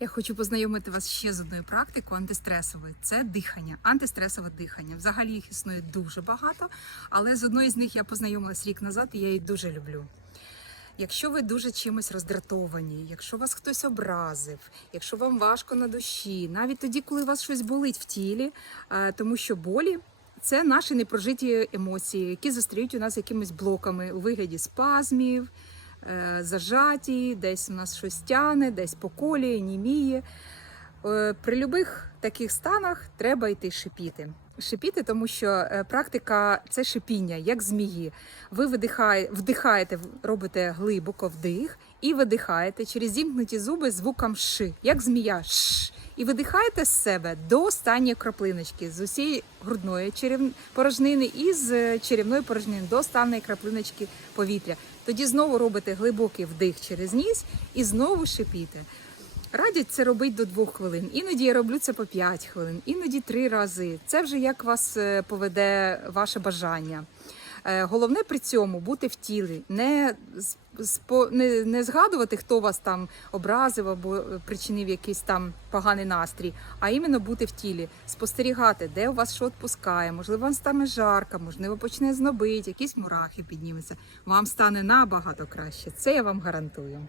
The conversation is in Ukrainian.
Я хочу познайомити вас ще з одною практикою антистресовою. Це дихання, антистресове дихання. Взагалі їх існує дуже багато, але з одною з них я познайомилась рік назад, і я її дуже люблю. Якщо ви дуже чимось роздратовані, якщо вас хтось образив, якщо вам важко на душі, навіть тоді, коли вас щось болить в тілі, е, тому що болі це наші непрожиті емоції, які застряють у нас якимись блоками у вигляді спазмів, зажаті, десь у нас щось тяне, десь поколює, німіє. Е, При будь-яких таких станах треба йти шипіти. Шипіти, тому що е, практика це шипіння, як змії. Ви видихає, вдихаєте, робите глибоко вдих і видихаєте через зімкнуті зуби звуком ш, як змія. Ш. І видихаєте з себе до останньої краплиночки з усієї грудної порожнини і з е, черевної порожнини до останньої краплиночки повітря. Тоді знову робите глибокий вдих через ніс і знову шипіте. Радять це робити до двох хвилин. Іноді я роблю це по 5 хвилин, іноді три рази. Це вже як вас е, поведе ваше бажання. Е, Головне при цьому бути в тілі, не, не, не згадувати, хто вас там образив або е, причинив якийсь там поганий настрій, а іменно бути в тілі, спостерігати, де у вас що відпускає, можливо, вам стане жарко, можливо, почне знобити, якісь мурахи підніметься. Вам стане набагато краще. Це я вам гарантую.